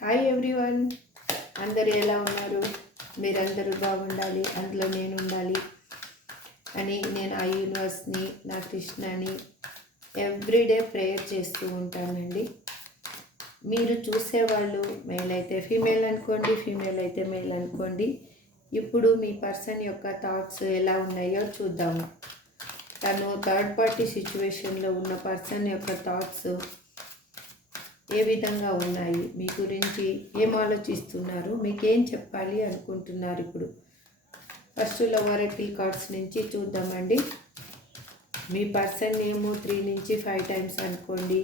Hi everyone, అందరూ ఎలా ఉన్నారు? మీరందరూ బాగుండాలి, అందులో నేను ఉండాలి అని నేను ఆ యూనివర్స్ని, నా కృష్ణని ఎవ్రీడే ప్రేయర్ చేస్తూ ఉంటానండి. మీరు చూసేవాళ్ళు మేల్ అయితే ఫీమేల్ అనుకోండి, ఫీమేల్ అయితే మేల్ అనుకోండి. ఇప్పుడు మీ పర్సన్ యొక్క థాట్స్ ఎలా ఉన్నాయో చూద్దాము. తను థర్డ్ పార్టీ సిచ్యువేషన్లో ఉన్న పర్సన్ యొక్క థాట్స్ ఏ విధంగా ఉన్నాయి, మీ గురించి ఏం ఆలోచిస్తున్నారు, మీకేం చెప్పాలి అనుకుంటున్నారు. ఇప్పుడు ఫస్ట్ ఒరాకిల్ కార్డ్స్ నుంచి చూద్దామండి. మీ పర్సన్ నేము 3 నుంచి 5 టైమ్స్ అనుకోండి.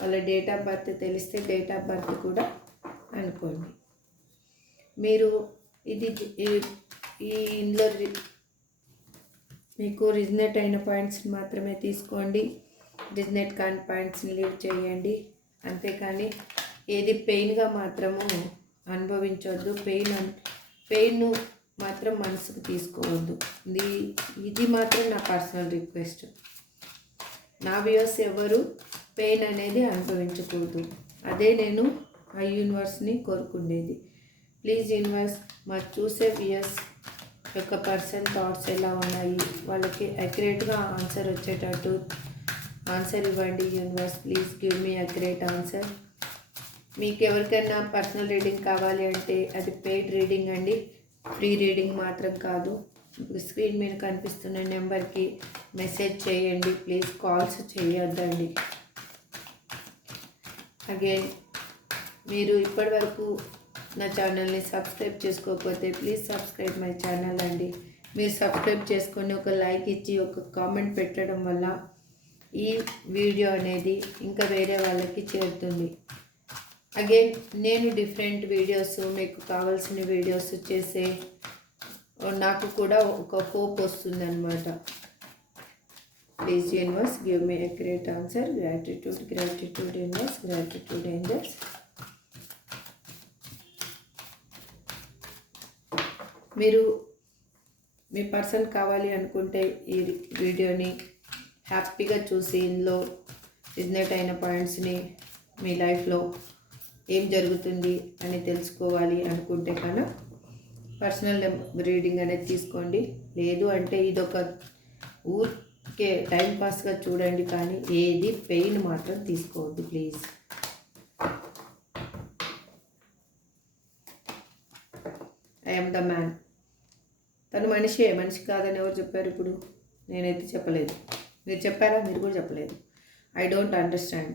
వాళ్ళ డేట్ ఆఫ్ బర్త్ తెలిస్తే డేట్ ఆఫ్ బర్త్ కూడా అనుకోండి. మీరు ఇది ఇందులో మీకు రిజనేట్ అయిన పాయింట్స్ని మాత్రమే తీసుకోండి. రిజనేట్ కాని పాయింట్స్ని లీవ్ చేయండి. అంతేకాని ఏది పెయిన్గా మాత్రము అనుభవించవద్దు. పెయిన్ మాత్రం మనసుకు తీసుకోవద్దు. ఇది మాత్రం నా పర్సనల్ రిక్వెస్ట్. నా వ్యూస్ ఎవరు పెయిన్ అనేది అనుభవించకూడదు. అదే నేను ఆ యూనివర్స్ని కోరుకునేది. ప్లీజ్ యూనివర్స్, మా చూసే వ్యూస్ యొక్క పర్సన్ థాట్స్ ఎలా ఉన్నాయి, వాళ్ళకి అక్యురేట్గా ఆన్సర్ వచ్చేటట్టు ఆన్సర్ ఇవ్వండి. Universe, please give me accurate answer. మీకు ఎవరికైనా పర్సనల్ రీడింగ్ కావాలి అంటే అది పెయిడ్ రీడింగ్ అండి, ఫ్రీ రీడింగ్ మాత్రం కాదు. స్క్రీన్ మీద కనిపిస్తున్న నెంబర్కి మెసేజ్ చేయండి. ప్లీజ్ కాల్స్ చేయొద్దండి. అగైన్, మీరు ఇప్పటివరకు నా ఛానల్ని సబ్స్క్రైబ్ చేసుకోకపోతే ప్లీజ్ సబ్స్క్రైబ్ మై ఛానల్ అండి. మీరు సబ్స్క్రైబ్ చేసుకొని ఒక లైక్ ఇచ్చి ఒక కామెంట్ పెట్టడం వల్ల ఈ వీడియో అనేది ఇంకా వేరే వాళ్ళకి చేరుతుంది. అగైన్, నేను డిఫరెంట్ వీడియోస్, మీకు కావాల్సిన వీడియోస్ చేసే నాకు కూడా ఒక హోప్ వస్తుంది అన్నమాట. Please universe, give me accurate answer. Gratitude, gratitude universe, gratitude angels. మీరు మీ పర్సన్ కావాలి అనుకుంటే ఈ వీడియోని హ్యాపీగా చూసి ఇందులో రిజనేట్ అయిన పాయింట్స్ని మీ లైఫ్లో ఏం జరుగుతుంది అని తెలుసుకోవాలి అనుకుంటే కన్నా పర్సనల్ రీడింగ్ అనేది తీసుకోండి. లేదు అంటే ఇదొక ఊరికే టైంపాస్గా చూడండి, కానీ ఏది పెయిన్ మాత్రం తీసుకోవద్దు please. I am the man. తను మనిషి కాదని ఎవరు చెప్పారు? ఇప్పుడు నేనైతే చెప్పలేదు. మీరు చెప్పారా? మీరు కూడా చెప్పలేదు. I don't understand.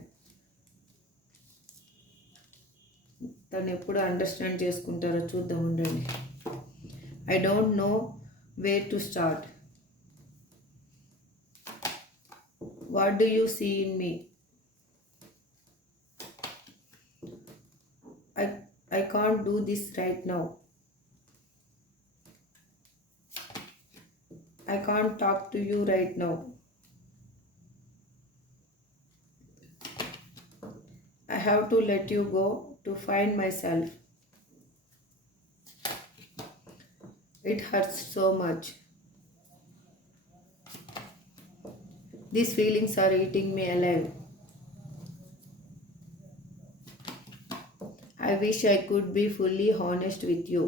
తను ఎప్పుడు అండర్స్టాండ్ చేసుకుంటారో చూద్దాం, ఉండండి. I don't know where to start. What do you see in me? I can't do this right now. I can't talk to you right now. I have to let you go to find myself. It hurts so much. These feelings are eating me alive. I wish I could be fully honest with you.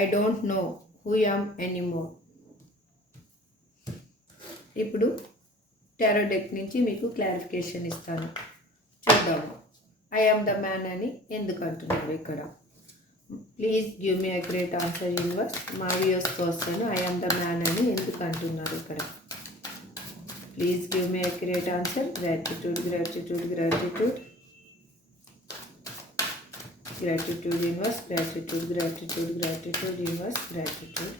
I don't know who I am anymore. ఇప్పుడు tarot deck నుంచి మీకు clarification ఇస్తాను, చూద్దాము. I am the man అని ఎందుకు అంటున్నారు ఇక్కడ? Please give me accurate answer universe. మా వ్యూస్ కోసం ఐ యామ్ ద మ్యాన్ అని ఎందుకు అంటున్నారు ఇక్కడ? Please give me accurate answer. Gratitude, gratitude, gratitude, gratitude universe, gratitude, gratitude, gratitude universe, gratitude.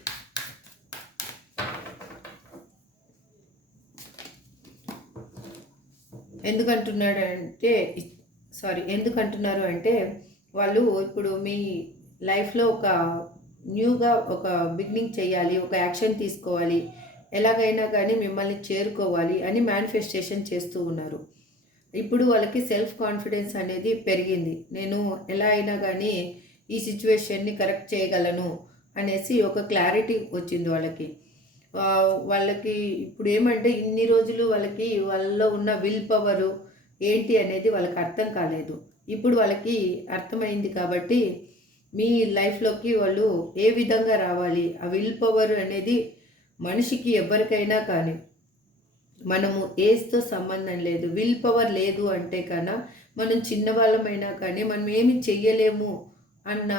ఎందుకంటున్నారు అంటే వాళ్ళు ఇప్పుడు మీ లైఫ్లో ఒక న్యూగా ఒక బిగినింగ్ చేయాలి, ఒక యాక్షన్ తీసుకోవాలి, ఎలాగైనా కానీ మిమ్మల్ని చేరుకోవాలి అని మేనిఫెస్టేషన్ చేస్తూ ఉన్నారు. ఇప్పుడు వాళ్ళకి సెల్ఫ్ కాన్ఫిడెన్స్ అనేది పెరిగింది. నేను ఎలా అయినా కానీ ఈ సిచ్యువేషన్ని కరెక్ట్ చేయగలను అనేసి ఒక క్లారిటీ వచ్చింది వాళ్ళకి. వాళ్ళకి ఇప్పుడు ఏమంటే ఇన్ని రోజులు వాళ్ళలో ఉన్న విల్ పవరు ఏంటి అనేది వాళ్ళకి అర్థం కాలేదు. ఇప్పుడు వాళ్ళకి అర్థమైంది కాబట్టి మీ లైఫ్‌లోకి వాళ్ళు ఏ విధంగా రావాలి, ఆ విల్ పవర్ అనేది మనిషికి ఎవరికైనా కానీ మనము ఏజ్‌తో సంబంధం లేదు. విల్ పవర్ లేదు అంటే మనం చిన్నవాళ్ళమైనా కానీ మనం ఏమి చెయ్యలేము అన్న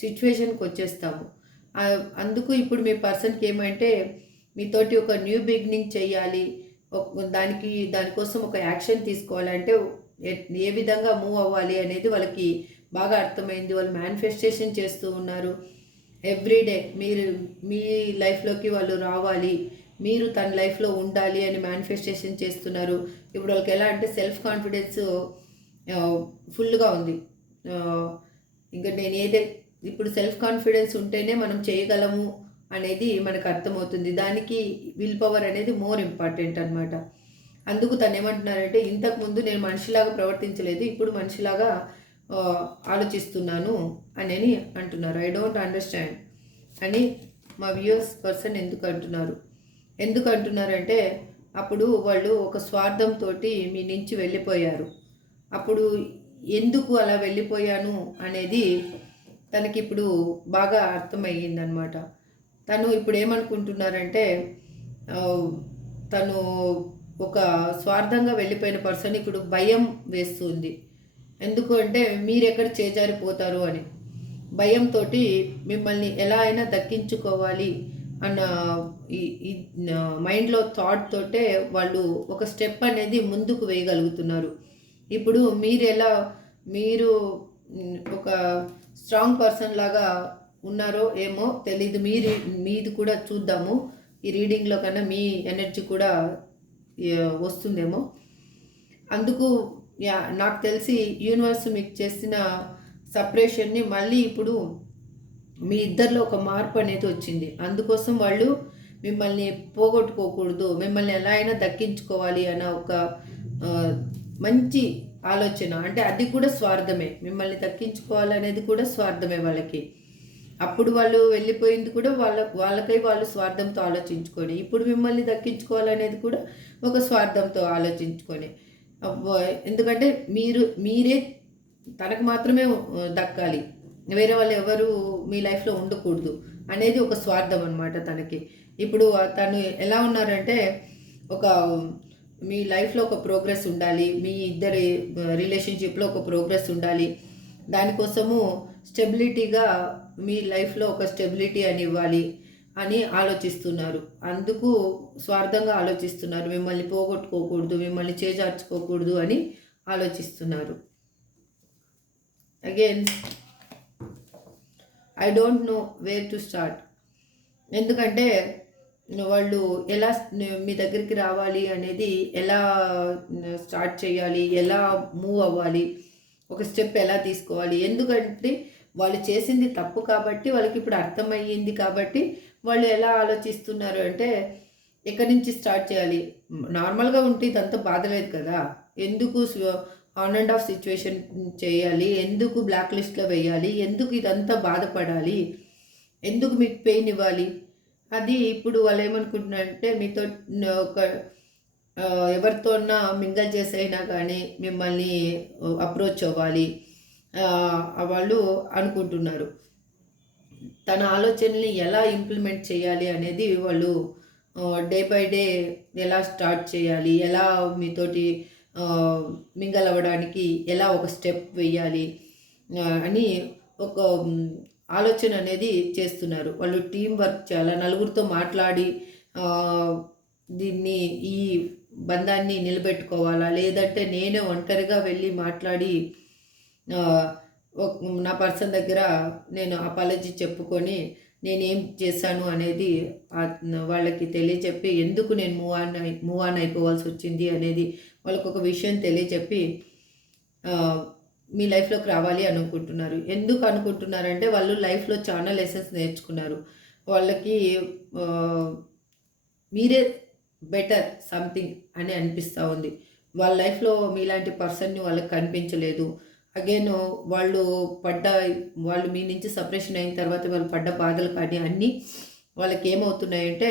సిట్యుయేషన్‌కొచ్చేస్తాము. అందుకు ఇప్పుడు మీ పర్సన్‌కి ఏమంటే మీతోటి ఒక న్యూ బిగినింగ్ చెయ్యాలి. దానికోసం ఒక యాక్షన్ తీసుకోవాలంటే ఏ విధంగా మూవ్ అవ్వాలి అనేది వాళ్ళకి బాగా అర్థమైంది. వాళ్ళు మేనిఫెస్టేషన్ చేస్తూ ఉన్నారు. ఎవ్రీడే మీ లైఫ్‌లోకి వాళ్ళు రావాలి. మీరు తన లైఫ్‌లో ఉండాలి అని మేనిఫెస్టేషన్ చేస్తున్నారు. ఇప్పుడు వాళ్ళకి ఎలా అంటే సెల్ఫ్ కాన్ఫిడెన్స్ ఫుల్‌గా ఉంది. ఇంక ఇప్పుడు సెల్ఫ్ కాన్ఫిడెన్స్ ఉంటేనే మనం చేయగలము అనేది మనకు అర్థమవుతుంది. దానికి విల్ పవర్ అనేది మోర్ ఇంపార్టెంట్ అనమాట. అందుకు తనేమంటున్నారంటే ఇంతకుముందు నేను మనిషిలాగా ప్రవర్తించలేదు. ఇప్పుడు మనిషిలాగా ఆలోచిస్తున్నాను అని అంటున్నారు. ఐ డోంట్ అండర్స్టాండ్ అని మా వ్యూయర్స్ పర్సన్ ఎందుకు అంటున్నారంటే అప్పుడు వాళ్ళు ఒక స్వార్థంతో మీ నుంచి వెళ్ళిపోయారు. అప్పుడు ఎందుకు అలా వెళ్ళిపోయాను అనేది తనకిప్పుడు బాగా అర్థమయ్యిందనమాట. తను ఇప్పుడు ఏమనుకుంటున్నారంటే తను ఒక స్వార్థంగా వెళ్ళిపోయిన పర్సన్ ఇప్పుడు భయం వేస్తుంది. ఎందుకు అంటే మీరెక్కడ చేజారిపోతారు అని భయంతో మిమ్మల్ని ఎలా అయినా దక్కించుకోవాలి అన్న ఈ మైండ్లో థాట్ తోటే వాళ్ళు ఒక స్టెప్ అనేది ముందుకు వేయగలుగుతున్నారు. ఇప్పుడు మీరు ఒక స్ట్రాంగ్ పర్సన్ లాగా ఉన్నారో ఏమో తెలీదు. మీది కూడా చూద్దాము. ఈ రీడింగ్లో కన్నా మీ ఎనర్జీ కూడా వస్తుందేమో. అందుకు నాకు తెలిసి యూనివర్స్ మీకు చేసిన సపరేషన్ని మళ్ళీ ఇప్పుడు మీ ఇద్దరిలో ఒక మార్పు అనేది వచ్చింది. అందుకోసం వాళ్ళు మిమ్మల్ని పోగొట్టుకోకూడదు, మిమ్మల్ని ఎలా అయినా దక్కించుకోవాలి అన్న ఒక మంచి ఆలోచన. అంటే అది కూడా స్వార్థమే. మిమ్మల్ని దక్కించుకోవాలనేది కూడా స్వార్థమే వాళ్ళకి. అప్పుడు వాళ్ళు వెళ్ళిపోయింది కూడా వాళ్ళకై వాళ్ళు స్వార్థంతో ఆలోచించుకొని, ఇప్పుడు మిమ్మల్ని దక్కించుకోవాలనేది కూడా ఒక స్వార్థంతో ఆలోచించుకొని. ఎందుకంటే మీరే తనకు మాత్రమే దక్కాలి, వేరే వాళ్ళు ఎవరు మీ లైఫ్లో ఉండకూడదు అనేది ఒక స్వార్థం అనమాట తనకి. ఇప్పుడు తను ఎలా ఉన్నారంటే మీ లైఫ్లో ఒక ప్రోగ్రెస్ ఉండాలి, మీ ఇద్దరి రిలేషన్షిప్లో ఒక ప్రోగ్రెస్ ఉండాలి, దానికోసము స్టెబిలిటీగా మీ లైఫ్లో ఒక స్టెబిలిటీ అని ఇవ్వాలి అని ఆలోచిస్తున్నారు. అందుకు స్వార్థంగా ఆలోచిస్తున్నారు. మిమ్మల్ని పోగొట్టుకోకూడదు, మిమ్మల్ని చేజార్చుకోకూడదు అని ఆలోచిస్తున్నారు. Again I don't know where to start. ఎందుకంటే వాళ్ళు ఎలా మీ దగ్గరికి రావాలి అనేది, ఎలా స్టార్ట్ చేయాలి, ఎలా మూవ్ అవ్వాలి, ఒక స్టెప్ ఎలా తీసుకోవాలి. ఎందుకంటే వాళ్ళు చేసింది తప్పు కాబట్టి వాళ్ళకి ఇప్పుడు అర్థమయ్యింది కాబట్టి వాళ్ళు ఎలా ఆలోచిస్తున్నారు అంటే ఎక్కడి నుంచి స్టార్ట్ చేయాలి. నార్మల్గా ఉంటే ఇదంతా బాధలేదు కదా, ఎందుకు ఆన్ అండ్ ఆఫ్ సిచ్యువేషన్ చేయాలి, ఎందుకు బ్లాక్ లిస్ట్లో వేయాలి, ఎందుకు ఇదంతా బాధపడాలి, ఎందుకు మీకు పెయిన్ ఇవ్వాలి. అది ఇప్పుడు వాళ్ళు ఏమనుకుంటున్నారంటే మీతో ఒక ఎవరితోన్నా మింగల్ చేసైనా కానీ మిమ్మల్ని అప్రోచ్ అవ్వాలి వాళ్ళు అనుకుంటున్నారు. తన ఆలోచనల్ని ఎలా ఇంప్లిమెంట్ చేయాలి అనేది వాళ్ళు డే బై డే ఎలా స్టార్ట్ చేయాలి, ఎలా మీతోటి మింగల్ అవ్వడానికి ఎలా ఒక స్టెప్ వేయాలి అని ఒక ఆలోచన అనేది చేస్తున్నారు. వాళ్ళు టీం వర్క్ చాలా నలుగురితో మాట్లాడి ఈ బంధాన్ని నిలబెట్టుకోవాలా, లేదంటే నేనే ఒంటరిగా వెళ్ళి మాట్లాడి నా పర్సన్ దగ్గర నేను అపాలజీ చెప్పుకొని నేనేం చేశాను అనేది వాళ్ళకి తెలియచెప్పి ఎందుకు నేను మూవ్ ఆన్ అయిపోవాల్సి వచ్చింది అనేది వాళ్ళకు ఒక విషయం తెలియచెప్పి మీ లైఫ్లోకి రావాలి అనుకుంటున్నారు. ఎందుకు అనుకుంటున్నారంటే వాళ్ళు లైఫ్లో చాలా లెసన్స్ నేర్చుకున్నారు. వాళ్ళకి మీరే బెటర్ సంథింగ్ అని అనిపిస్తూ ఉంది. వాళ్ళ లైఫ్లో మీలాంటి పర్సన్ని వాళ్ళకి కనిపించలేదు. అగైన్ వాళ్ళు మీ నుంచి సపరేషన్ అయిన తర్వాత వాళ్ళు పడ్డ బాధలు కానీ అన్నీ వాళ్ళకి ఏమవుతున్నాయంటే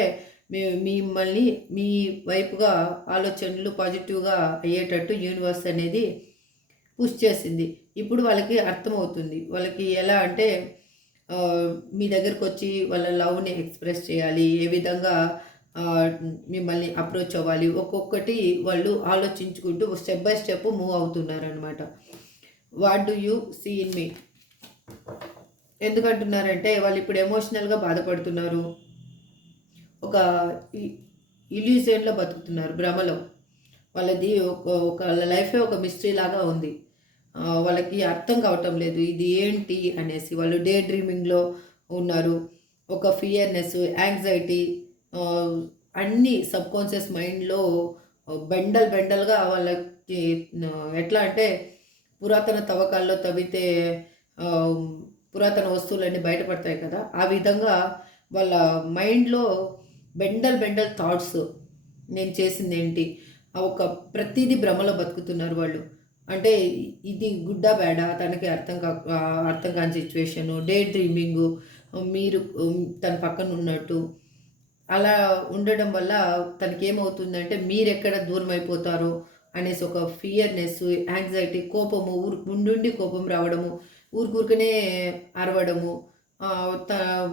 మిమ్మల్ని మీ వైపుగా ఆలోచనలు పాజిటివ్గా అయ్యేటట్టు యూనివర్స్ అనేది పుష్ చేసింది. ఇప్పుడు వాళ్ళకి అర్థమవుతుంది. వాళ్ళకి ఎలా అంటే మీ దగ్గరకు వచ్చి వాళ్ళ లవ్ని ఎక్స్ప్రెస్ చేయాలి, ఏ విధంగా మిమ్మల్ని అప్రోచ్ అవ్వాలి, ఒక్కొక్కటి వాళ్ళు ఆలోచించుకుంటూ స్టెప్ బై స్టెప్ మూవ్ అవుతున్నారనమాట. What do you see in me? ఎందుకంటున్నారంటే వాళ్ళు ఇప్పుడు ఎమోషనల్గా బాధపడుతున్నారు, ఒక ఇల్యూజన్లో బతుకుతున్నారు, భ్రమలో. వాళ్ళది ఒక లైఫే ఒక మిస్టరీ లాగా ఉంది. వాళ్ళకి అర్థం కావటం లేదు ఇది ఏంటి అనేసి. వాళ్ళు డే డ్రీమింగ్లో ఉన్నారు. ఒక ఫియర్నెస్, యాంగ్జైటీ అన్నీ సబ్కాన్షియస్ మైండ్లో బెండల్గా వాళ్ళకి ఎట్లా అంటే పురాతన తవ్వకాల్లో తవ్వితే పురాతన వస్తువులన్నీ బయటపడతాయి కదా, ఆ విధంగా వాళ్ళ మైండ్లో బెండల్ థాట్స్. నేను చేసింది ఏంటి, ఒక ప్రతిదీ భ్రమలో బతుకుతున్నారు వాళ్ళు. అంటే ఇది గుడ్డా బ్యాడా తనకి అర్థం కాని సిచ్యువేషను, డే డ్రీమింగు, మీరు తన పక్కన ఉన్నట్టు అలా ఉండడం వల్ల తనకి ఏమవుతుందంటే మీరెక్కడ దూరం అయిపోతారో అనేసి ఒక ఫియర్నెస్, యాంగ్జైటీ, కోపము, ఉండి కోపం రావడము, ఊరికనే అరవడము.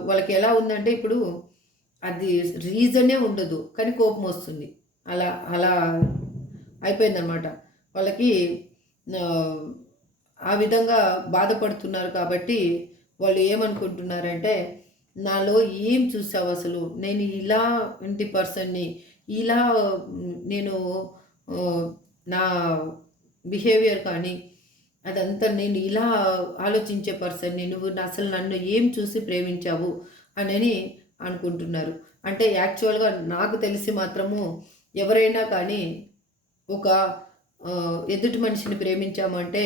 వాళ్ళకి ఎలా ఉందంటే ఇప్పుడు అది రీజనే ఉండదు కానీ కోపం వస్తుంది. అలా అలా అయిపోయిందనమాట వాళ్ళకి. ఆ విధంగా బాధపడుతున్నారు కాబట్టి వాళ్ళు ఏమనుకుంటున్నారంటే నాలో ఏం చూసావు అసలు, నేను ఇలాంటి పర్సన్ని, ఇలా నేను నా బిహేవియర్ కానీ అదంతా నేను ఇలా ఆలోచించే పర్సన్ని, నువ్వు అసలు నన్ను ఏం చూసి ప్రేమించావు అని అనుకుంటున్నారు. అంటే యాక్చువల్గా నాకు తెలిసి మాత్రము ఎవరైనా కానీ ఒక ఎదుటి మనిషిని ప్రేమించామంటే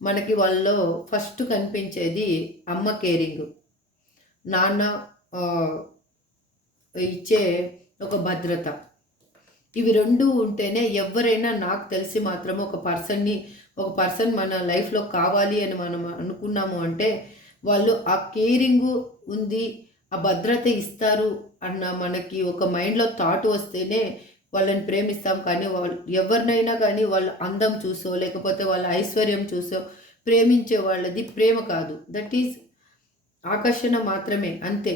మనకి వాళ్ళలో ఫస్ట్ కనిపించేది అమ్మ కేరింగ్, నాన్న ఇచ్చే ఒక భద్రత. ఇవి రెండు ఉంటేనే ఎవరైనా, నాకు తెలిసి మాత్రం ఒక పర్సన్ మన లైఫ్లో కావాలి అని మనం అనుకున్నాము అంటే వాళ్ళు ఆ కేరింగు ఉంది, ఆ భద్రత ఇస్తారు అన్న మనకి ఒక మైండ్లో థాట్ వస్తేనే వాళ్ళని ప్రేమిస్తాం. కానీ వాళ్ళు ఎవరినైనా కానీ వాళ్ళ అందం చూసో లేకపోతే వాళ్ళ ఐశ్వర్యం చూసో ప్రేమించే వాళ్ళది ప్రేమ కాదు, దట్ ఈజ్ ఆకర్షణ మాత్రమే, అంతే.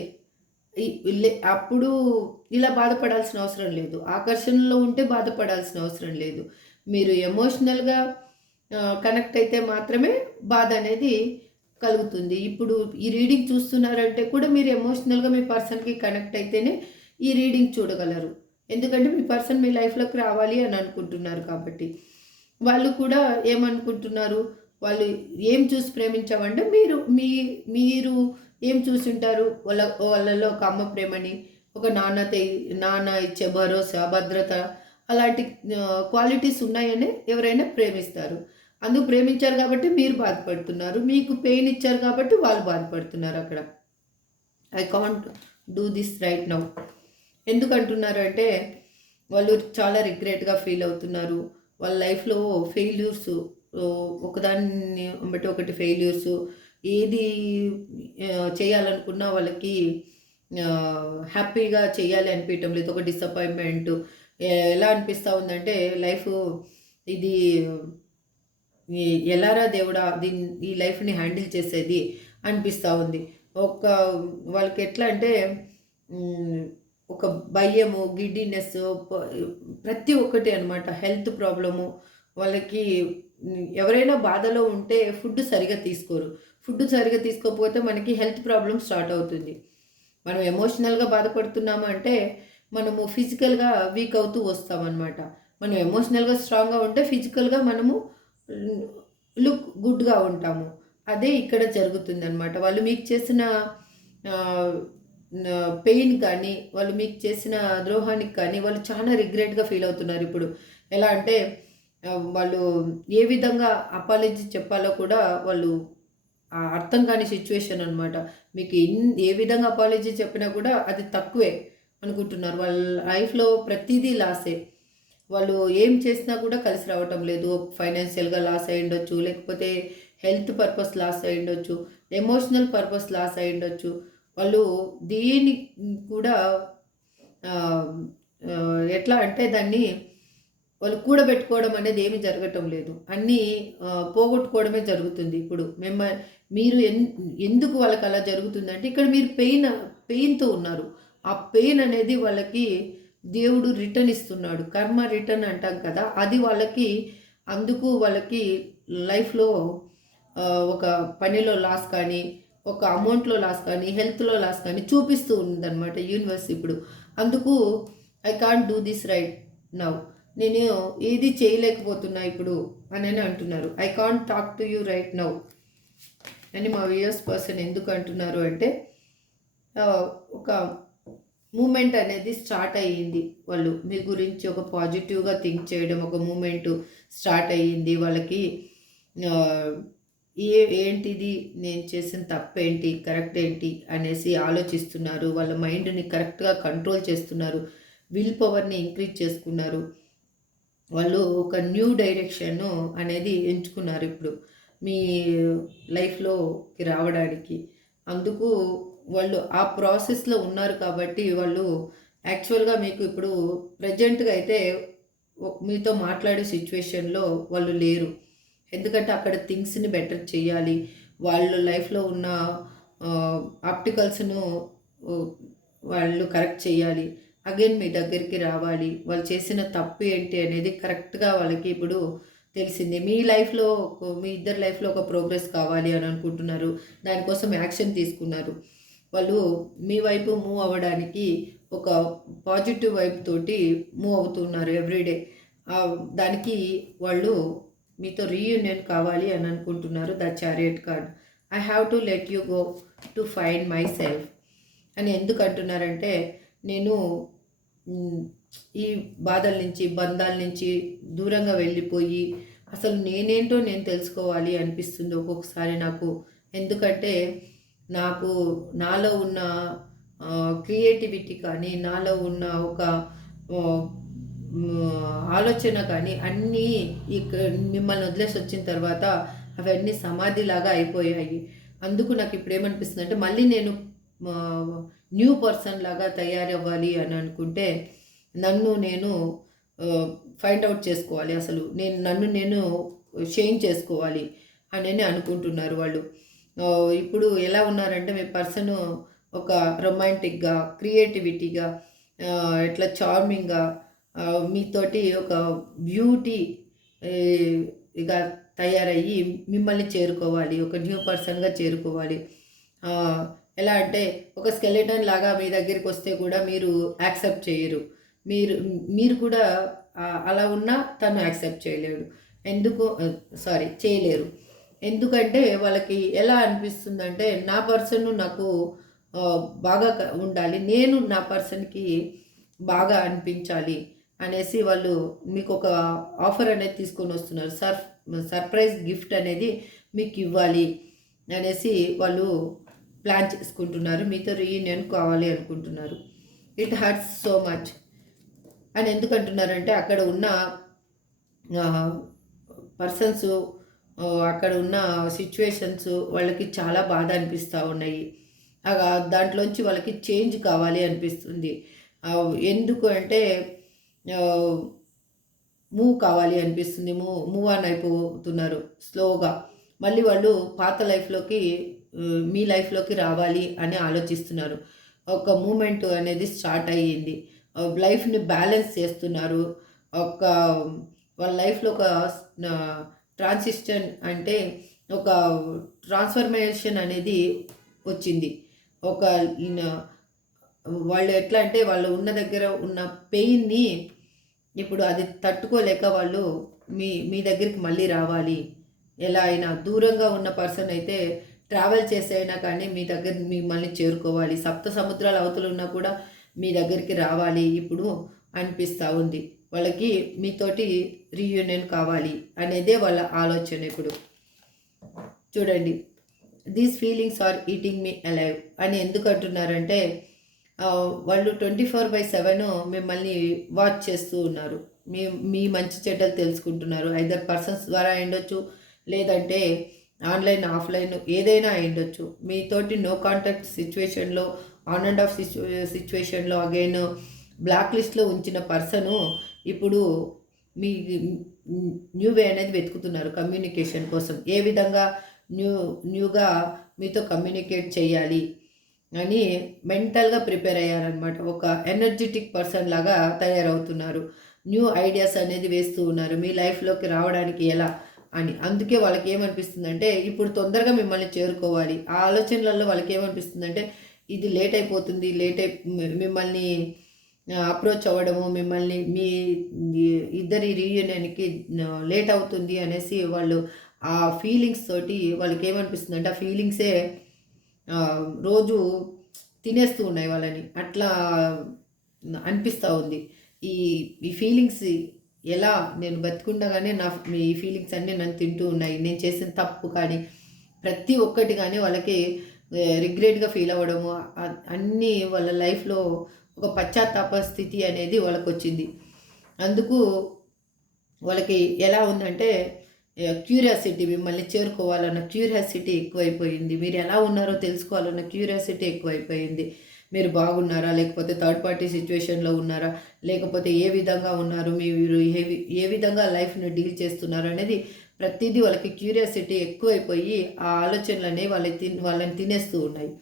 అప్పుడు ఇలా బాధపడాల్సిన అవసరం లేదు, ఆకర్షణలో ఉంటే బాధపడాల్సిన అవసరం లేదు. మీరు ఎమోషనల్గా కనెక్ట్ అయితే మాత్రమే బాధ అనేది కలుగుతుంది. ఇప్పుడు ఈ రీడింగ్ చూస్తున్నారంటే కూడా మీరు ఎమోషనల్గా మీ పర్సన్కి కనెక్ట్ అయితేనే ఈ రీడింగ్ చూడగలరు. ఎందుకంటే మీ పర్సన్ మీ లైఫ్లోకి రావాలి అని అనుకుంటున్నారు కాబట్టి. వాళ్ళు కూడా ఏమనుకుంటున్నారు, వాళ్ళు ఏం చూసి ప్రేమించామంటే మీరు ఏం చూసింటారు, వాళ్ళలో ఒక అమ్మ ప్రేమని, ఒక నాన్న ఇచ్చే భరోసా, భద్రత, అలాంటి క్వాలిటీస్ ఉన్నాయని ఎవరైనా ప్రేమిస్తారు. అందుకు ప్రేమించారు కాబట్టి మీరు బాధపడుతున్నారు, మీకు పెయిన్ ఇచ్చారు కాబట్టి వాళ్ళు బాధపడుతున్నారు. అక్కడ I can't do this right now ఎందుకు అంటున్నారు అంటే వాళ్ళు చాలా రిగ్రెట్గా ఫీల్ అవుతున్నారు. వాళ్ళ లైఫ్లో ఫెయిల్యూర్స్, ఒకదాన్ని బట్టి ఒకటి ఫెయిల్యూర్స్, ఏది చేయాలనుకున్నా వాళ్ళకి హ్యాపీగా చేయాలి అనిపించడం లేదు, ఒక డిసప్పాయింట్మెంట్. ఎలా అనిపిస్తూ ఉందంటే లైఫ్ ఇది ఎలారా దేవుడా ఈ లైఫ్ని హ్యాండిల్ చేసేది అనిపిస్తూ ఉంది. వాళ్ళకి ఎట్లా అంటే ఒక భయము, గిడ్డినెస్, ప్రతి ఒక్కటి అనమాట. హెల్త్ ప్రాబ్లము వాళ్ళకి. ఎవరైనా బాధలో ఉంటే ఫుడ్ సరిగా తీసుకోరు. ఫుడ్ సరిగా తీసుకోకపోతే మనకి హెల్త్ ప్రాబ్లమ్ స్టార్ట్ అవుతుంది. మనం ఎమోషనల్గా బాధపడుతున్నాము అంటే మనము ఫిజికల్గా వీక్ అవుతూ వస్తామన్నమాట. మనం ఎమోషనల్గా స్ట్రాంగ్గా ఉంటే ఫిజికల్గా మనము లుక్ గుడ్గా ఉంటాము. అదే ఇక్కడ జరుగుతుంది అనమాట. వాళ్ళు మీకు చేసిన పెయిన్ కానీ, వాళ్ళు మీకు చేసిన ద్రోహానికి కానీ వాళ్ళు చాలా రిగ్రెట్గా ఫీల్ అవుతున్నారు ఇప్పుడు. ఎలా అంటే వాళ్ళు ఏ విధంగా అపాలజీ చెప్పాలో కూడా వాళ్ళు అర్థం కాని సిచ్యువేషన్ అనమాట. మీకు ఏ విధంగా అపాలజీ చెప్పినా కూడా అది తక్కువే అనుకుంటున్నారు. వాళ్ళ లైఫ్లో ప్రతిదీ లాసే. వాళ్ళు ఏం చేసినా కూడా కలిసి రావటం లేదు. ఫైనాన్షియల్గా లాస్ అయి ఉండొచ్చు, లేకపోతే హెల్త్ పర్పస్ లాస్ అయి ఉండొచ్చు, ఎమోషనల్ పర్పస్ లాస్ అయి ఉండొచ్చు. వాళ్ళు దేని కూడా ఆహ్, ఎట్లా అంటే దాన్ని వాళ్ళు కూడబెట్టుకోవడం అనేది ఏమి జరగటం లేదు. అన్నీ పోగొట్టుకోవడమే జరుగుతుంది ఇప్పుడు. మీరు ఎందుకు వాళ్ళకలా జరుగుతుందంటే ఇక్కడ మీరు పెయిన్‌తో ఉన్నారు. ఆ పెయిన్ అనేది వాళ్ళకి దేవుడు రిటర్న్ ఇస్తున్నాడు. కర్మ రిటర్న్ అంటాం కదా! అది వాళ్ళకి అందుకు వాళ్ళకి లైఫ్‌లో ఒక పనిలో లాస్ కానీ, ఒక అమౌంట్‌లో లాస్ కానీ, హెల్త్‌లో లాస్ కానీ చూపిస్తూ ఉందన్నమాట యూనివర్స్ ఇప్పుడు. అందుకు I can't do this right now. నేను ఏది చేయలేకపోతున్నా ఇప్పుడు అనని అంటున్నారు. I can't talk to you right now అని మా వ్యూయర్స్ పర్సన్ ఎందుకు అంటున్నారు అంటే ఒక మూమెంట్ అనేది స్టార్ట్ అయ్యింది. వాళ్ళు మీ గురించి ఒక పాజిటివ్‌గా థింక్ చేయడం, ఒక మూమెంటు స్టార్ట్ అయ్యింది. వాళ్ళకి ఆహ్, ఏంటిది నేను చేసిన తప్పేంటి? కరెక్ట్ ఏంటి? అనేసి ఆలోచిస్తున్నారు. వాళ్ళ మైండ్‌ని కరెక్ట్‌గా కంట్రోల్ చేస్తున్నారు. విల్ పవర్‌ని ఇంక్రీజ్ చేసుకున్నారు. వాళ్ళు ఒక న్యూ డైరెక్షను అనేది ఎంచుకున్నారు ఇప్పుడు మీ లైఫ్‌లోకి రావడానికి. అందుకు వాళ్ళు ఆ ప్రాసెస్‌లో ఉన్నారు కాబట్టి వాళ్ళు యాక్చువల్‌గా మీకు ఇప్పుడు ప్రెజెంట్‌గా అయితే మీతో మాట్లాడే సిట్యుయేషన్‌లో వాళ్ళు లేరు. ఎందుకంటే అక్కడ థింగ్స్‌ని బెటర్ చేయాలి. వాళ్ళ లైఫ్‌లో ఉన్న ఆబ్స్టికల్స్‌ను ఆహ్, వాళ్ళు కరెక్ట్ చేయాలి. అగైన్ మీ దగ్గరికి రావాలి. వాళ్ళు చేసిన తప్పు ఏంటి అనేది కరెక్ట్‌గా వాళ్ళకి ఇప్పుడు తెలిసింది. మీ ఇద్దరి లైఫ్‌లో ఒక ప్రోగ్రెస్ కావాలి అని అనుకుంటున్నారు. దానికోసం యాక్షన్ తీసుకున్నారు. వాళ్ళు మీ వైపు మూవ్ అవ్వడానికి ఒక పాజిటివ్ వైబ్ తోటి మూవ్ అవుతున్నారు ఎవ్రీడే. దానికి వాళ్ళు మీతో రీయూనియన్ కావాలి అని అనుకుంటున్నారు. The chariot card. I have to let you go to find my self అని ఎందుకు అంటున్నారంటే నేను ఈ బాధల నుంచి, బంధాల నుంచి దూరంగా వెళ్ళిపోయి అసలు నేనేంటో నేను తెలుసుకోవాలి అనిపిస్తుంది ఒక్కొక్కసారి నాకు. ఎందుకంటే నాకు నాలో ఉన్న క్రియేటివిటీ కానీ, నాలో ఉన్న ఒక ఆహ్, ఆలోచన కానీ అన్నీ ఇక మిమ్మల్ని వదిలేసి వచ్చిన తర్వాత అవన్నీ సమాధిలాగా అయిపోయాయి. అందుకు నాకు ఇప్పుడేమనిపిస్తుందంటే మళ్ళీ నేను న్యూ పర్సన్ లాగా తయారవ్వాలి అని అనుకుంటే నన్ను నేను ఫైండ్ ఔట్ చేసుకోవాలి. అసలు నన్ను నేను చేంజ్ చేసుకోవాలి అనని అనుకుంటున్నారు వాళ్ళు. ఇప్పుడు ఎలా ఉన్నారంటే మీ పర్సను ఒక రొమాంటిక్‌గా, క్రియేటివిటీగా ఇట్లా చార్మింగ్‌గా మీతోటి ఒక బ్యూటీ ఇగ తయారయ్యి మిమ్మల్ని చేరుకోవాలి. ఒక న్యూ పర్సన్‌గా చేరుకోవాలి. ఆహ్, ఎలా అంటే ఒక స్కెలిటన్ లాగా మీ దగ్గరికొస్తే కూడా మీరు యాక్సెప్ట్ చేయరు. మీరు మీరు కూడా అలా ఉన్నా తను యాక్సెప్ట్ చేయలేడు. ఎందుకు చేయలేరు. ఎందుకంటే వాళ్ళకి ఎలా అనిపిస్తుందంటే నా పర్సన్ నాకు బాగా ఉండాలి. నేను నా పర్సన్‌కి బాగా అనిపించాలి అనేసి వాళ్ళు మీకొక ఆఫర్ అనేది తీసుకొనొస్తున్నారు. సర్ప్రైజ్ గిఫ్ట్ అనేది మీకివ్వాలి అనేసి వాళ్ళు ప్లాన్ చేసుకుంటున్నారు. మీతో రీయూనియన్ కావాలి అనుకుంటున్నారు. ఇట్ హర్ట్స్ సో మచ్ అని ఎందుకంటున్నారంటే అక్కడ ఉన్న పర్సన్స్ అక్కడ ఉన్న సిచ్యువేషన్స్ వాళ్ళకి చాలా బాధ అనిపిస్తూ ఉన్నాయి. దాంట్లోంచి వాళ్ళకి చేంజ్ కావాలి అనిపిస్తుంది. ఎందుకు అంటే మూవ్ కావాలి అనిపిస్తుంది. మూవ్ ఆన్ అయిపోతున్నారు స్లోగా. మళ్ళీ వాళ్ళు పాత లైఫ్‌లోకి మీ లైఫ్‌లోకి రావాలి అని ఆలోచిస్తున్నారు. ఒక మూమెంట్ అనేది స్టార్ట్ అయ్యింది. లైఫ్‌ని బ్యాలెన్స్ చేస్తున్నారు. ఒక వాళ్ళ లైఫ్‌లో ఒక ట్రాన్సిషన్ అంటే ఒక ట్రాన్స్‌ఫర్మేషన్ అనేది వచ్చింది. ఒక వాళ్ళు ఎట్లా అంటే వాళ్ళు ఉన్న దగ్గర ఉన్న పెయిన్‌ని ఇప్పుడు అది తట్టుకోలేక వాళ్ళు మీ దగ్గరికి మళ్ళీ రావాలి. ఎలా అయినా దూరంగా ఉన్న పర్సన్ అయితే ట్రావెల్ చేసి అయినా కానీ మీ దగ్గర మిమ్మల్ని చేరుకోవాలి. సప్త సముద్రాల అవతల ఉన్నా కూడా మీ దగ్గరికి రావాలి ఇప్పుడు అనిపిస్తూ ఉంది. వాళ్ళకి మీతోటి రీయూనియన్ కావాలి అనేదే వాళ్ళ ఆలోచన ఇప్పుడు. చూడండి. These feelings are eating me alive అని ఎందుకు అంటున్నారంటే వాళ్ళు 24/7 మిమ్మల్ని వాచ్ చేస్తూ ఉన్నారు. మీ మీ మంచి చెడ్డలు తెలుసుకుంటున్నారు. ఐదర్ పర్సన్స్ ద్వారా అయ్యుండొచ్చు, లేదంటే ఆన్‌లైన్, ఆఫ్‌లైన్ ఏదైనా అయ్యుండొచ్చు. మీతోటి నో కాంటాక్ట్ సిచ్యువేషన్‌లో, ఆన్ అండ్ ఆఫ్ సిచ్యువేషన్‌లో అగైన్ బ్లాక్ లిస్ట్లో ఉంచిన పర్సను ఇప్పుడు మీ న్యూ వే అనేది వెతుకుతున్నారు కమ్యూనికేషన్ కోసం. ఏ విధంగా న్యూగా మీతో కమ్యూనికేట్ చేయాలి అని మెంటల్గా ప్రిపేర్ అయ్యారనమాట. ఒక ఎనర్జెటిక్ పర్సన్ లాగా తయారవుతున్నారు. న్యూ ఐడియాస్ అనేది వేస్తూ ఉన్నారు మీ లైఫ్లోకి రావడానికి ఎలా అని. అందుకే వాళ్ళకి ఏమనిపిస్తుందంటే ఇప్పుడు తొందరగా మిమ్మల్ని చేరుకోవాలి. ఆ ఆలోచనలలో వాళ్ళకి ఏమనిపిస్తుందంటే ఇది లేట్ అయిపోతుంది, మిమ్మల్ని అప్రోచ్ అవ్వడము, మిమ్మల్ని మీ ఇద్దరి రీయూనియన్కి లేట్ అవుతుంది అనేసి వాళ్ళు ఆ ఫీలింగ్స్ తోటి వాళ్ళకి ఏమనిపిస్తుందంటే ఆ ఫీలింగ్సే రోజు తినేస్తూ ఉన్నాయి వాళ్ళని. అట్లా అనిపిస్తూ ఉంది. ఈ ఈ ఫీలింగ్స్ ఎలా నేను బతికుండగానే ఈ ఫీలింగ్స్ అన్నీ నన్ను తింటూ ఉన్నాయి. నేను చేసిన తప్పు కానీ ప్రతి ఒక్కటి కానీ వాళ్ళకి రిగ్రెట్గా ఫీల్ అవ్వడము, అన్నీ వాళ్ళ లైఫ్లో ఒక పశ్చాత్తాప స్థితి అనేది వాళ్ళకు వచ్చింది. అందుకు వాళ్ళకి ఎలా ఉందంటే క్యూరియాసిటీ, మిమ్మల్ని చేరుకోవాలన్న క్యూరియాసిటీ ఎక్కువైపోయింది. మీరు ఎలా ఉన్నారో తెలుసుకోవాలన్న క్యూరియాసిటీ ఎక్కువైపోయింది. మీరు బాగున్నారా, లేకపోతే థర్డ్ పార్టీ సిచ్యువేషన్లో ఉన్నారా, లేకపోతే ఏ విధంగా ఉన్నారు, మీరు ఏ విధంగా లైఫ్ని డీల్ చేస్తున్నారు అనేది ప్రతిదీ వాళ్ళకి క్యూరియాసిటీ ఎక్కువైపోయి ఆ ఆలోచనలనే వాళ్ళని తినేస్తూ ఉన్నాయి.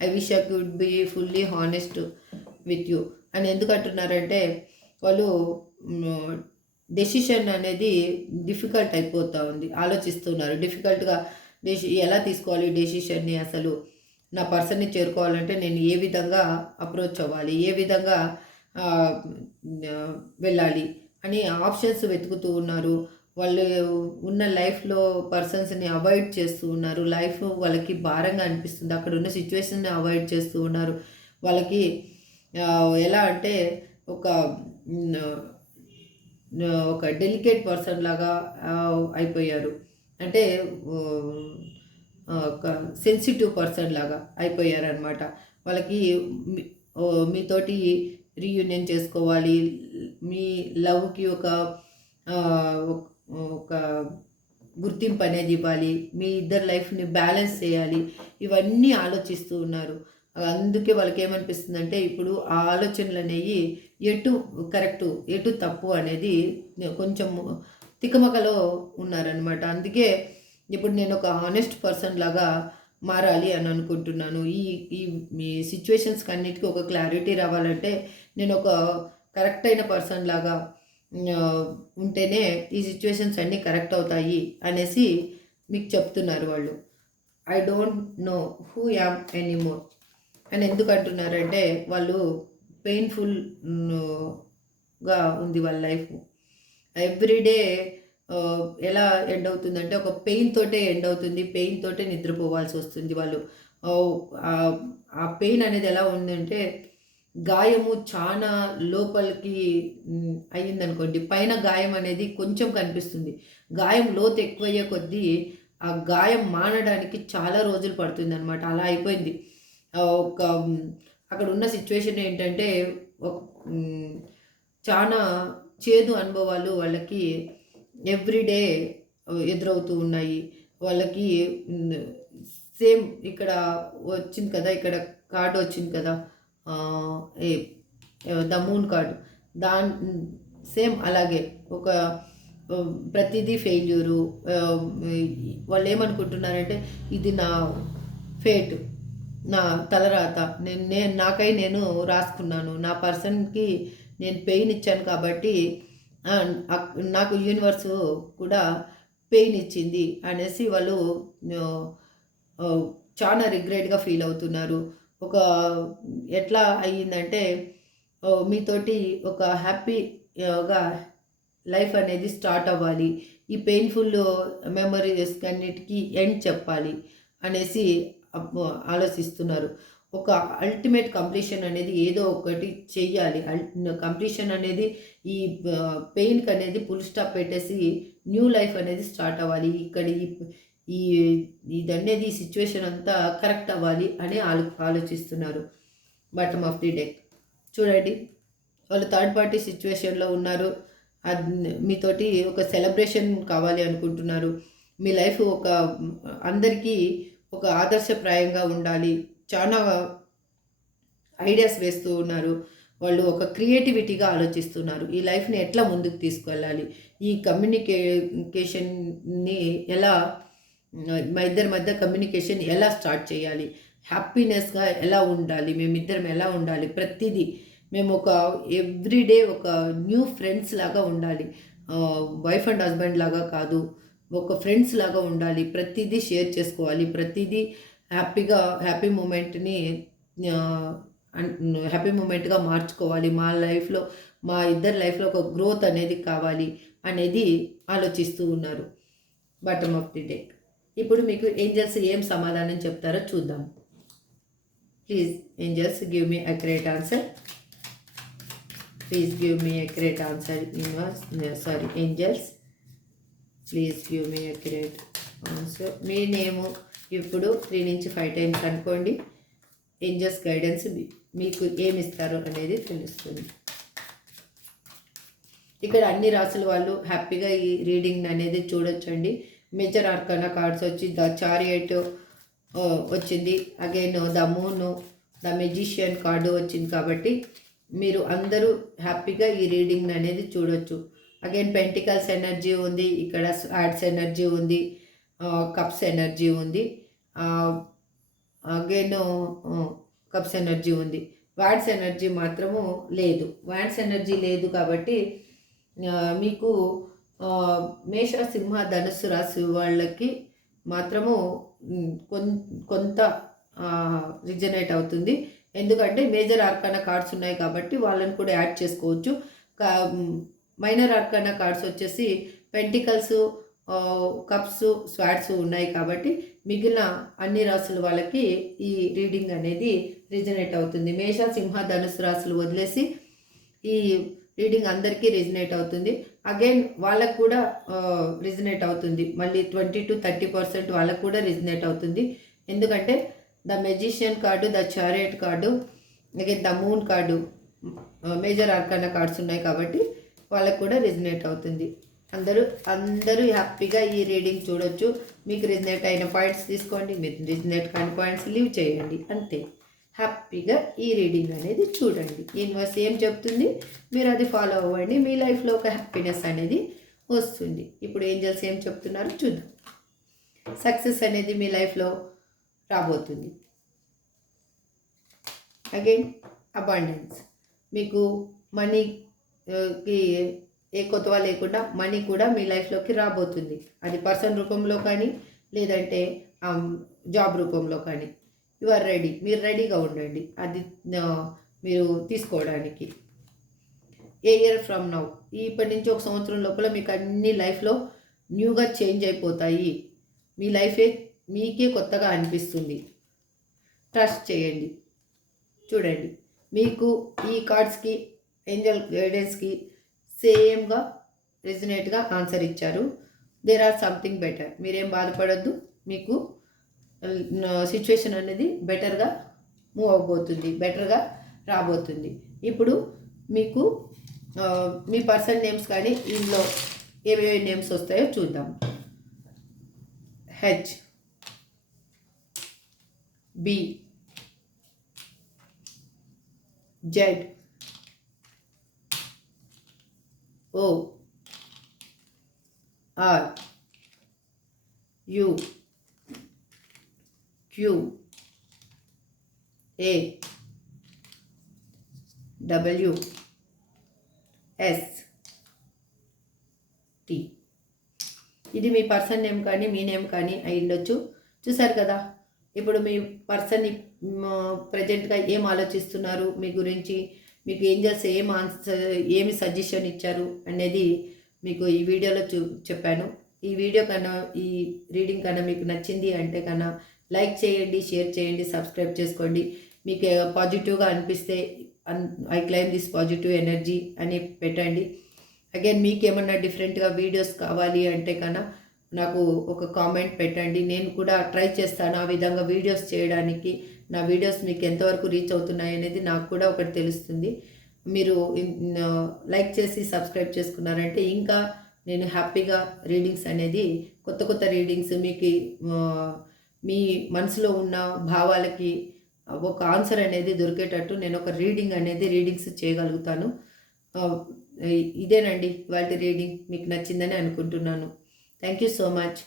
I wish I could be fully honest with you అని ఎందుకు అంటున్నారంటే వాళ్ళు డెసిషన్ అనేది డిఫికల్ట్ అయిపోతూ ఉంది. ఆలోచిస్తున్నారు డిఫికల్ట్గా ఎలా తీసుకోవాలి డెసిషన్ని, అసలు నా పర్సన్ని చేరుకోవాలంటే నేను ఏ విధంగా అప్రోచ్ అవ్వాలి, ఏ విధంగా వెళ్ళాలి అని ఆప్షన్స్ వెతుకుతూ ఉన్నారు. వాళ్ళు ఉన్న లైఫ్లో పర్సన్స్ని అవాయిడ్ చేస్తూ ఉన్నారు. లైఫ్ వాళ్ళకి భారంగా అనిపిస్తుంది. అక్కడ ఉన్న సిచ్యువేషన్ని అవాయిడ్ చేస్తూ ఉన్నారు. వాళ్ళకి ఎలా అంటే ఒక ఒక డెలికేట్ పర్సన్ లాగా అయిపోయారు. అంటే ఒక సెన్సిటివ్ పర్సన్ లాగా అయిపోయారనమాట. వాళ్ళకి మీతోటి రీయూనియన్ చేసుకోవాలి, మీ లవ్కి ఒక ఒక గుర్తింపు అనేది ఇవ్వాలి, మీ ఇద్దరు లైఫ్ని బ్యాలెన్స్ చేయాలి, ఇవన్నీ ఆలోచిస్తూ ఉన్నారు. అందుకే వాళ్ళకి ఏమనిపిస్తుందంటే ఇప్పుడు ఆ ఆలోచనలు అనేవి ఎటు కరెక్టు ఎటు తప్పు అనేది కొంచెం తికమకలో ఉన్నారనమాట. అందుకే ఇప్పుడు నేను ఒక హానెస్ట్ పర్సన్ లాగా మారాలి అని అనుకుంటున్నాను. ఈ మీ సిచ్యువేషన్స్కి అన్నిటికీ ఒక క్లారిటీ రావాలంటే నేను ఒక కరెక్ట్ అయిన పర్సన్ లాగా ఉంటేనే ఈ సిచ్యువేషన్స్ అన్నీ కరెక్ట్ అవుతాయి అనేసి మీకు చెప్తున్నారు వాళ్ళు. I don't know who am anymore అని ఎందుకు అంటున్నారంటే వాళ్ళు పెయిన్ఫుల్గా ఉంది వాళ్ళ లైఫ్. ఎవ్రీడే ఎలా ఎండ్ అవుతుందంటే ఒక పెయిన్ తోటే ఎండ్ అవుతుంది, పెయిన్ తోటే నిద్రపోవాల్సి వస్తుంది వాళ్ళు. ఆ పెయిన్ అనేది ఎలా ఉందంటే గాయము చాలా లోపలికి అయ్యిందనుకోండి, పైన గాయం అనేది కొంచెం కనిపిస్తుంది. గాయం లోతు ఎక్కువయ్యే కొద్దీ ఆ గాయం మానడానికి చాలా రోజులు పడుతుంది అనమాట. అలా అయిపోయింది. ఒక అక్కడ ఉన్న సిచ్యువేషన్ ఏంటంటే చాలా చేదు అనుభవాలు వాళ్ళకి ఎవ్రీడే ఎదురవుతూ ఉన్నాయి. వాళ్ళకి సేమ్ ఇక్కడ వచ్చింది కదా, ఇక్కడ కార్డు వచ్చింది కదా, ద మూన్ కార్డు, సేమ్ అలాగే ఒక ప్రతిదీ ఫెయిల్యూరు. వాళ్ళు ఏమనుకుంటున్నారంటే ఇది నా ఫేట్, నా తలరాత, నాకై నేను రాసుకున్నాను, నా పర్సన్కి నేను పెయిన్ ఇచ్చాను కాబట్టి నాకు యూనివర్స్ కూడా పెయిన్ ఇచ్చింది అనేసి వాళ్ళు చాలా రిగ్రెట్గా ఫీల్ అవుతున్నారు. ఒక ఎట్లా అయ్యిందంటే మీతోటి ఒక హ్యాపీగా లైఫ్ అనేది స్టార్ట్ అవ్వాలి, ఈ పెయిన్ఫుల్ మెమరీస్ అన్నిటికీ ఎండ్ చెప్పాలి అనేసి ఆలోచిస్తున్నారు. ఒక అల్టిమేట్ కంప్లీషన్ అనేది ఏదో ఒకటి చెయ్యాలి. కంప్లీషన్ అనేది ఈ పెయిన్కి అనేది ఫుల్ స్టాప్ పెట్టేసి న్యూ లైఫ్ అనేది స్టార్ట్ అవ్వాలి. ఇక్కడ ఈ ఇదనేది ఈ సిచ్యువేషన్ అంతా కరెక్ట్ అవ్వాలి అని ఆలోచిస్తున్నారు. బాటమ్ ఆఫ్ ది డెక్ చూడండి, వాళ్ళు థర్డ్ పార్టీ సిచ్యువేషన్లో ఉన్నారు. మీతోటి ఒక సెలబ్రేషన్ కావాలి అనుకుంటున్నారు. మీ లైఫ్ ఒక అందరికీ ఒక ఆదర్శప్రాయంగా ఉండాలి. చాలా ఐడియాస్ వేస్తూ ఉన్నారు. వాళ్ళు ఒక క్రియేటివిటీగా ఆలోచిస్తున్నారు. ఈ లైఫ్ని ఎట్లా ముందుకు తీసుకువెళ్ళాలి, ఈ కమ్యూనికేషన్ని ఎలా మా ఇద్దరి మధ్య కమ్యూనికేషన్ ఎలా స్టార్ట్ చేయాలి, హ్యాపీనెస్గా ఎలా ఉండాలి, మేమిద్దరం ఎలా ఉండాలి, ప్రతిదీ మేము ఒక ఎవ్రీడే ఒక న్యూ ఫ్రెండ్స్ లాగా ఉండాలి. వైఫ్ అండ్ హస్బెండ్ లాగా కాదు, ఒక ఫ్రెండ్స్ లాగా ఉండాలి. ప్రతిదీ షేర్ చేసుకోవాలి, ప్రతిదీ హ్యాపీ మూమెంట్ని హ్యాపీ మూమెంట్గా మార్చుకోవాలి. మా ఇద్దరి లైఫ్లో ఒక గ్రోత్ అనేది కావాలి అనేది ఆలోచిస్తూ ఉన్నారు. Bottom of the deck. ఇప్పుడు మీకు ఏంజల్స్ ఏం సమాధానం చెప్తారో చూద్దాం. Please angels give me accurate answer. Please give me accurate answer. Angels please give me accurate answer. మీ నేము ఇప్పుడు 3 నుంచి 5 టైమ్స్ అనుకోండి. ఏంజల్స్ గైడెన్స్ మీకు ఏమి ఇస్తారో అనేది తెలుస్తుంది. ఇక్కడ అన్ని రాసుల వాళ్ళు హ్యాపీగా ఈ రీడింగ్ అనేది చూడొచ్చండి. మేజర్ ఆర్కానా కార్డ్స్ వచ్చి ద చారియట్ వచ్చింది, again the moon, the magician card వచ్చింది. కాబట్టి మీరు అందరూ హ్యాపీగా ఈ రీడింగ్ అనేది చూడొచ్చు. అగైన్ పెంటికల్స్ ఎనర్జీ ఉంది, ఇక్కడ స్వార్డ్స్ ఎనర్జీ ఉంది, కప్స్ ఎనర్జీ ఉంది, అగైన్ కప్స్ ఎనర్జీ ఉంది. వాడ్స్ ఎనర్జీ మాత్రము లేదు. వాడ్స్ ఎనర్జీ లేదు కాబట్టి మీకు మేష, సింహ, ధనుస్సు రాశి వాళ్ళకి మాత్రము కొంత రిజనేట్ అవుతుంది. ఎందుకంటే మేజర్ ఆర్కానా కార్డ్స్ ఉన్నాయి కాబట్టి వాళ్ళని కూడా యాడ్ చేసుకోవచ్చు. మైనర్ ఆర్కానా కార్డ్స్ వచ్చేసి పెంటికల్స్, కప్స్, స్వాడ్స్ ఉన్నాయి కాబట్టి మిగిలిన అన్ని రాసుల వాళ్ళకి ఈ రీడింగ్ అనేది రిజనేట్ అవుతుంది. మేష, సింహ, ధనుసు రాశులు వదిలేసి ఈ రీడింగ్ అందరికీ రిజనేట్ అవుతుంది. అగైన్ వాళ్ళకు కూడా రిజనేట్ అవుతుంది. మళ్ళీ 20 to 30% వాళ్ళకు కూడా రిజనేట్ అవుతుంది. ఎందుకంటే the magician card, the chariot card, again the moon card, major arcana cards ఉన్నాయి కాబట్టి వాళ్ళకు కూడా రిజనేట్ అవుతుంది. అందరూ హ్యాపీగా ఈ రీడింగ్ చూడొచ్చు. మీకు రిజనేట్ అయిన పాయింట్స్ తీసుకోండి, మీరు రిజనేట్ కాని పాయింట్స్ లీవ్ చేయండి, అంతే. హ్యాపీగా ఈ రీడింగ్ అనేది చూడండి. యూనివర్స్ ఏం చెప్తుంది మీరు అది ఫాలో అవ్వండి. మీ లైఫ్లో ఒక హ్యాపీనెస్ అనేది వస్తుంది. ఇప్పుడు ఏంజల్స్ ఏం చెప్తున్నారో చూద్దాం. సక్సెస్ అనేది మీ లైఫ్లో రాబోతుంది. అగైన్ అబాండెన్స్, మీకు మనీకి ఏ కొత్తవా లేకుండా మనీ కూడా మీ లైఫ్లోకి రాబోతుంది. అది పర్సన్ రూపంలో కానీ లేదంటే జాబ్ రూపంలో కానీ. యు ఆర్ రెడీ, మీరు రెడీగా ఉండండి అది మీరు తీసుకోవడానికి. ఏ ఇయర్ ఫ్రమ్ నౌ, ఇప్పటి నుంచి 1 సంవత్సరం లోపల మీకు అన్ని లైఫ్లో న్యూగా చేంజ్ అయిపోతాయి. మీ లైఫే మీకే కొత్తగా అనిపిస్తుంది. ట్రస్ట్ చేయండి. చూడండి, మీకు ఈ కార్డ్స్కి, ఏంజల్ గైడెన్స్కి సేమ్గా రెజినేట్గా ఆన్సర్ ఇచ్చారు. There are something better. మీరేం బాధపడద్దు, మీకు సిచ్యువేషన్ అనేది బెటర్గా మూవ్ అవబోతుంది, బెటర్గా రాబోతుంది. ఇప్పుడు మీకు మీ పర్సన్ నేమ్స్ కానీ ఇందులో ఏవేవి నేమ్స్ వస్తాయో చూద్దాం. H, B, Z, O, R, U, Q, A, W, S, T. ఇది మీ పర్సన్ నేమ్ కానీ మీ నేమ్ కానీ అయి ఉండొచ్చు. చూసారు కదా, ఇప్పుడు మీ పర్సన్ ప్రజెంట్గా ఏం ఆలోచిస్తున్నారు మీ గురించి, మీకు ఏంజల్స్ ఏమి సజెషన్ ఇచ్చారు అనేది మీకు ఈ వీడియోలో చెప్పాను. ఈ వీడియో కన్నా, ఈ రీడింగ్ కన్నా మీకు నచ్చింది అంటే కన్నా లైక్ చేయండి, షేర్ చేయండి, సబ్స్క్రైబ్ చేసుకోండి. మీకు పాజిటివ్గా అనిపిస్తే I claim this positive energy అని పెట్టండి. అగైన్ మీకు ఏమన్నా డిఫరెంట్గా వీడియోస్ కావాలి అంటే కన్నా నాకు ఒక కామెంట్ పెట్టండి. నేను కూడా ట్రై చేస్తాను ఆ విధంగా వీడియోస్ చేయడానికి. నా వీడియోస్ మీకు ఎంతవరకు రీచ్ అవుతున్నాయి అనేది నాకు కూడా ఒకటి తెలుస్తుంది. మీరు లైక్ చేసి సబ్స్క్రైబ్ చేసుకున్నారంటే ఇంకా నేను హ్యాపీగా రీడింగ్స్ అనేది కొత్త రీడింగ్స్ మీకు మీ మనసులో ఉన్న భావాలకి ఒక ఆన్సర్ అనేది దొరికేటట్టు నేను ఒక రీడింగ్స్ చేయగలుగుతాను. ఇదేనండి ఇవాల్టి రీడింగ్. మీకు నచ్చిందని అనుకుంటున్నాను. Thank you so much.